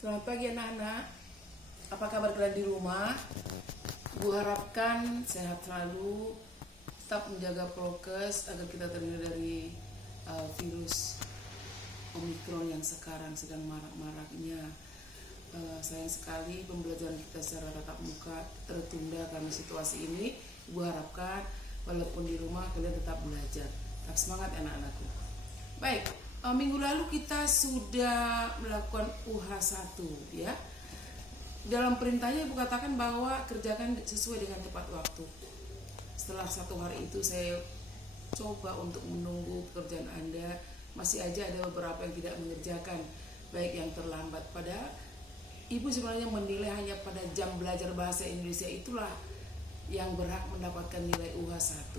Selamat pagi anak-anak. Apa kabar kalian di rumah? Ibu harapkan sehat selalu, tetap menjaga prokes agar kita terhindar dari virus Omikron yang sekarang sedang marak-maraknya. Sayang sekali pembelajaran kita secara tatap muka tertunda karena situasi ini. Ibu harapkan walaupun di rumah kalian tetap belajar. Tetap semangat anak-anakku. Baik. Minggu lalu kita sudah melakukan UH1 ya. Dalam perintahnya Ibu katakan bahwa kerjakan sesuai dengan tepat waktu. Setelah 1 hari itu saya coba untuk menunggu pekerjaan Anda. Masih aja ada beberapa yang tidak mengerjakan, baik yang terlambat. Padahal Ibu sebenarnya menilai hanya pada jam belajar bahasa Indonesia itulah yang berhak mendapatkan nilai UH1.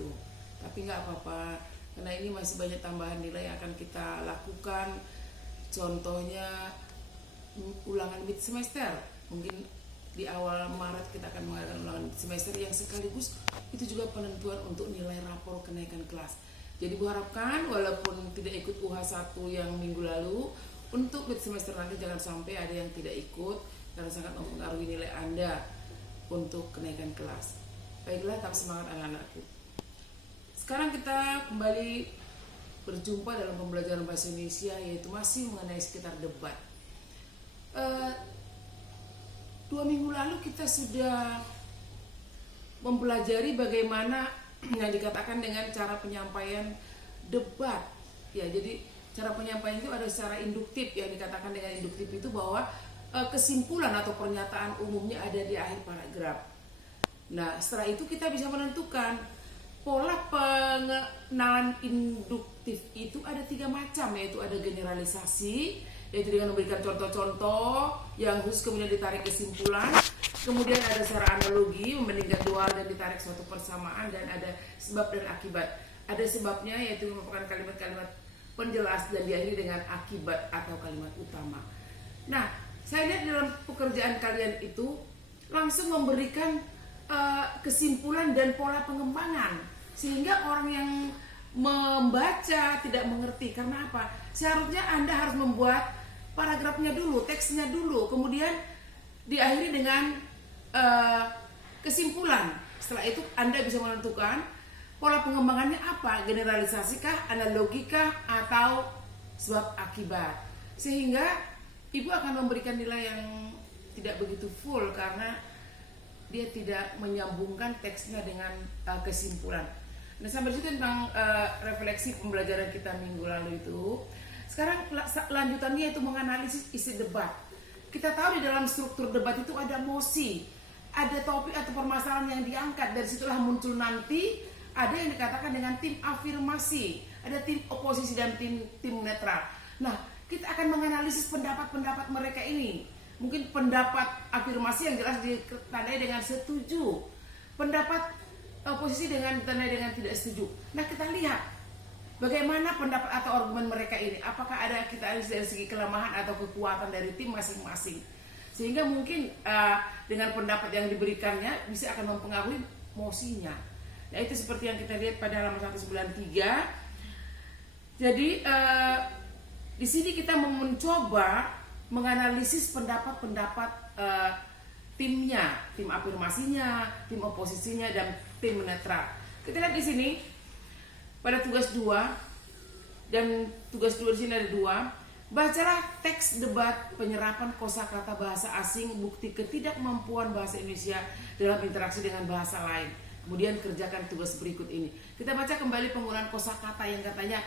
Tapi nggak apa-apa, karena ini masih banyak tambahan nilai yang akan kita lakukan. Contohnya ulangan mid semester. Mungkin di awal Maret kita akan mengadakan ulangan mid semester yang sekaligus itu juga penentuan untuk nilai rapor kenaikan kelas. Jadi diharapkan walaupun tidak ikut UH1 yang minggu lalu, untuk mid semester nanti jangan sampai ada yang tidak ikut karena sangat mempengaruhi nilai Anda untuk kenaikan kelas. Baiklah, tetap semangat anak-anakku. Sekarang kita kembali berjumpa dalam pembelajaran bahasa Indonesia, yaitu masih mengenai sekitar debat. 2 minggu lalu kita sudah mempelajari bagaimana yang dikatakan dengan cara penyampaian debat. Ya, jadi cara penyampaian itu ada secara induktif. Yang dikatakan dengan induktif itu bahwa kesimpulan atau pernyataan umumnya ada di akhir paragraf. Nah, setelah itu kita bisa menentukan pola pengenalan induktif itu ada 3 macam, yaitu ada generalisasi, yaitu dengan memberikan contoh-contoh yang khusus kemudian ditarik kesimpulan. Kemudian ada secara analogi, membandingkan 2 hal dan ditarik suatu persamaan, dan ada sebab dan akibat. Ada sebabnya, yaitu merupakan kalimat-kalimat penjelas dan diakhiri dengan akibat atau kalimat utama. Nah, saya lihat dalam pekerjaan kalian itu langsung memberikan kesimpulan dan pola pengembangan, sehingga orang yang membaca tidak mengerti. Karena apa? Seharusnya Anda harus membuat paragrafnya dulu, teksnya dulu, kemudian diakhiri dengan kesimpulan. Setelah itu Anda bisa menentukan pola pengembangannya apa, generalisasikah, analogikah, atau sebab akibat. Sehingga Ibu akan memberikan nilai yang tidak begitu full karena dia tidak menyambungkan teksnya dengan kesimpulan. Nah, sampai situ tentang refleksi pembelajaran kita minggu lalu itu. Sekarang lanjutannya itu menganalisis isi debat. Kita tahu di dalam struktur debat itu ada mosi, ada topik atau permasalahan yang diangkat. Dari situlah muncul nanti ada yang dikatakan dengan tim afirmasi, ada tim oposisi dan tim netral. Nah, kita akan menganalisis pendapat-pendapat mereka ini. Mungkin pendapat afirmasi yang jelas ditandai dengan setuju, pendapat oposisi dengan ditandai dengan tidak setuju. Nah, kita lihat bagaimana pendapat atau argumen mereka ini. Apakah ada kita analis dari segi kelemahan atau kekuatan dari tim masing-masing. Sehingga mungkin dengan pendapat yang diberikannya bisa akan mempengaruhi mosinya. Nah, itu seperti yang kita lihat pada halaman 193. Jadi di sini kita mencoba menganalisis pendapat-pendapat timnya, tim afirmasinya, tim oposisinya, dan tim netral. Kita lihat di sini pada tugas 2, dan tugas 2 di sini ada 2. Bacalah teks debat penyerapan kosakata bahasa asing, bukti ketidakmampuan bahasa Indonesia dalam interaksi dengan bahasa lain. Kemudian kerjakan tugas berikut ini. Kita baca kembali penggunaan kosakata yang katanya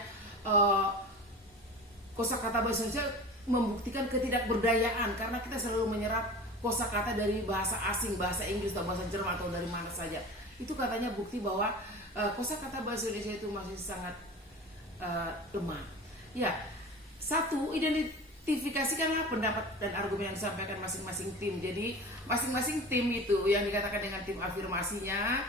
kosakata bahasa Indonesia membuktikan ketidakberdayaan karena kita selalu menyerap kosakata dari bahasa asing, bahasa Inggris atau bahasa Jerman atau dari mana saja. Itu katanya bukti bahwa kosakata bahasa Indonesia itu masih sangat lemah. Ya, 1, identifikasikanlah pendapat dan argumen yang disampaikan masing-masing tim. Jadi masing-masing tim itu yang dikatakan dengan tim afirmasinya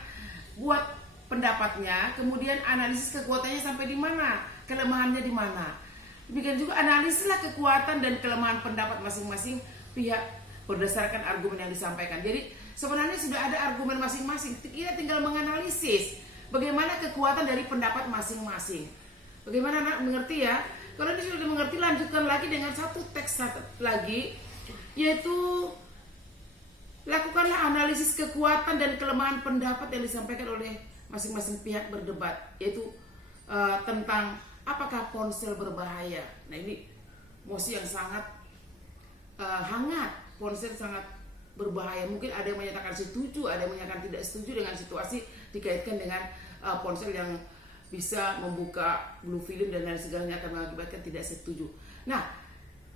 buat pendapatnya, kemudian analisis kekuatannya sampai di mana, kelemahannya di mana. Demikian juga analisislah kekuatan dan kelemahan pendapat masing-masing pihak berdasarkan argumen yang disampaikan. Jadi sebenarnya sudah ada argumen masing-masing. Kita tinggal menganalisis bagaimana kekuatan dari pendapat masing-masing. Bagaimana anak mengerti ya? Kalau ini sudah mengerti, lanjutkan lagi dengan satu teks lagi yaitu lakukanlah analisis kekuatan dan kelemahan pendapat yang disampaikan oleh masing-masing pihak berdebat, yaitu tentang apakah ponsel berbahaya. Nah, ini mosi yang sangat hangat. Ponsel sangat berbahaya. Mungkin ada yang menyatakan setuju, ada yang menyatakan tidak setuju dengan situasi dikaitkan dengan ponsel yang bisa membuka blue film dan lain segalanya akan mengakibatkan tidak setuju. Nah,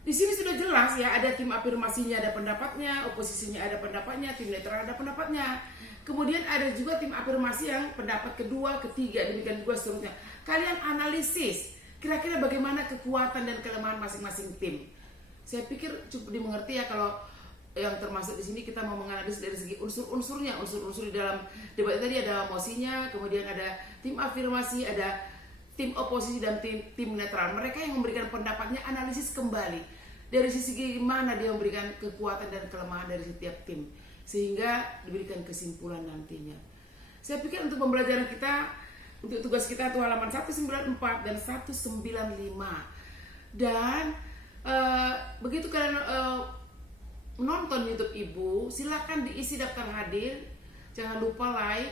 di sini sudah jelas ya, ada tim afirmasinya ada pendapatnya, oposisinya ada pendapatnya, tim netral ada pendapatnya. Kemudian ada juga tim afirmasi yang pendapat kedua, ketiga, demikian juga seterusnya. Kalian analisis kira-kira bagaimana kekuatan dan kelemahan masing-masing tim. Saya pikir cukup dimengerti ya kalau yang termasuk di sini kita mau menganalisis dari segi unsur-unsurnya, unsur-unsur di dalam debat tadi ada mosinya, kemudian ada tim afirmasi, ada tim oposisi dan tim netral. Mereka yang memberikan pendapatnya analisis kembali dari sisi mana dia memberikan kekuatan dan kelemahan dari setiap tim sehingga diberikan kesimpulan nantinya. Saya pikir untuk pembelajaran kita, untuk tugas kita itu halaman 194 dan 195. Dan begitu kalian menonton YouTube Ibu, silakan diisi daftar hadir. Jangan lupa like,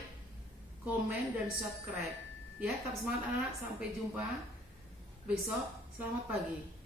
komen, dan subscribe. Ya, tetap semangat anak-anak. Sampai jumpa besok. Selamat pagi.